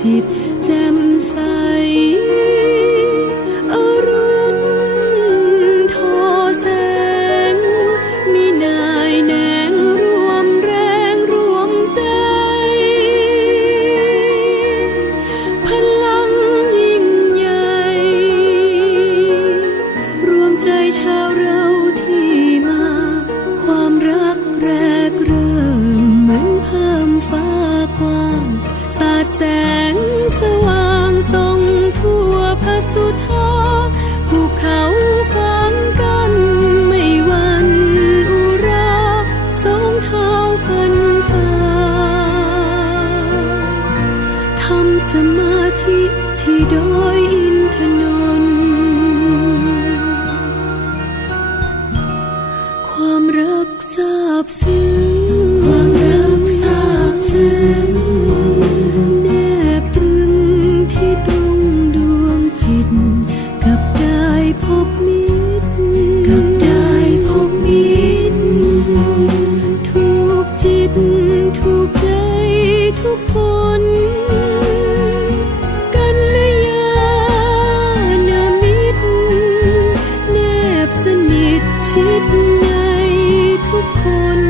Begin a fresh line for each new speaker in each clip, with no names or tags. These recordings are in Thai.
จิตแจ่มใส สมาธิที่ดอยอินทนน ทุกคน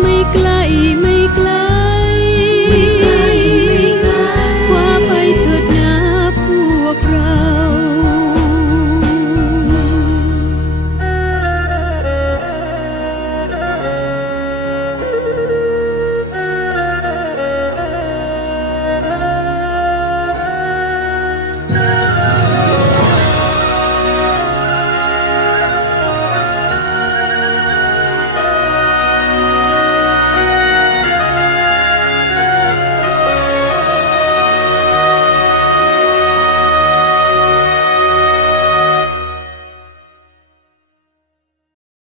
ไม่ไกลไม่